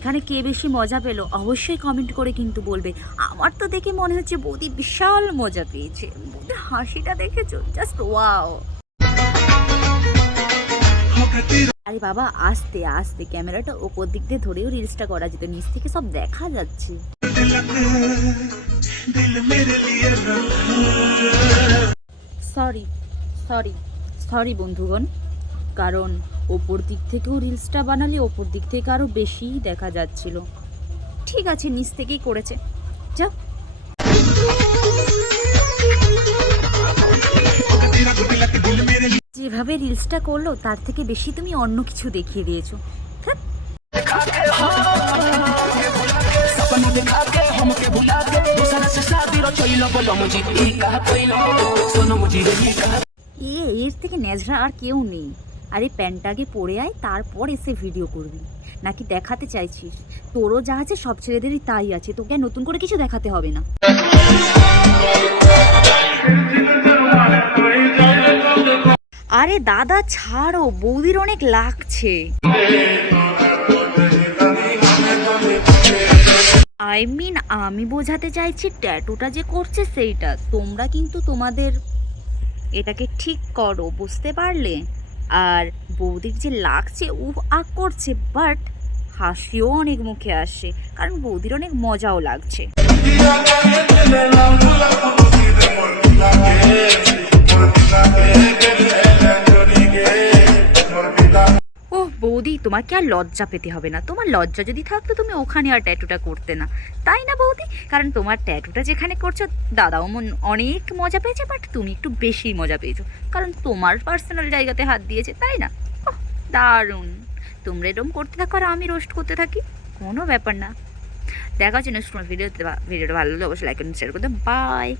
এখানে কে বেশি মজা পেলো অবশ্যই কমেন্ট করে কিন্তু বলবে। আমার তো দেখে মনে হচ্ছে বৌদি বিশাল মজা পেয়েছে। বৌদির হাসিটা দেখেছো, জাস্ট ওয়াও। আরে বাবা আস্তে আস্তে, ক্যামেরাটা ওপর দিক দিয়ে ধরেও রিলসটা করা যেত, নিচ থেকে সব দেখা যাচ্ছে। সরি সরি সরি বন্ধুগণ, কারণ ওপর দিক থেকেও রিলসটা বানালে ওপর দিক থেকে আরও বেশিই দেখা যাচ্ছিল। ঠিক আছে, নিচ থেকেই করেছে, যাও। যেভাবে রিলসটা করলো তার থেকে বেশি তুমি অন্য কিছু দেখিয়ে দিয়েছো। এর থেকে নেজরা আর কেউ নেই। আরে প্যান্ট আগে পরে আয়, তারপর এসে ভিডিও করবি, নাকি দেখাতে চাইছিস তোরও যা আছে সব ছেলেদেরই তাই আছে, তোকে আর নতুন করে কিছু দেখাতে হবে না। আরে দাদা ছাড়ো, বৌদির অনেক লাগছে। আই মিন আমি বোঝাতে চাইছি ট্যাটুটা যে করছে সেইটা। তোমরা কিন্তু তোমাদের এটাকে ঠিক করো, বুঝতে পারলে? আর বৌদির যে লাগছে উফ আক করছে, বাট হাসিও অনেক মুখে আসে, কারণ বৌদির অনেক মজাও লাগছে। ওহ বৌদি, তোমাকে আর লজ্জা পেতে হবে না। তোমার লজ্জা যদি থাকতো তুমি ওখানে আর ট্যাটুটা করতে না, তাই না বৌদি? কারণ তোমার ট্যাটুটা যেখানে করছো দাদাও অনেক মজা পেয়েছে, বাট তুমি একটু বেশি মজা পেয়েছো, কারণ তোমার পার্সোনাল জায়গাতে হাত দিয়েছে, তাই না? ওহ দারুণ। তোমরা এরকম করতে থাকো আর আমি রোস্ট করতে থাকি, কোনো ব্যাপার না। দেখা হচ্ছে নেক্সট ভিডিওতে। ভিডিওটা ভালো লাগলে অবশ্যই লাইক করুন, শেয়ার করতে। বাই।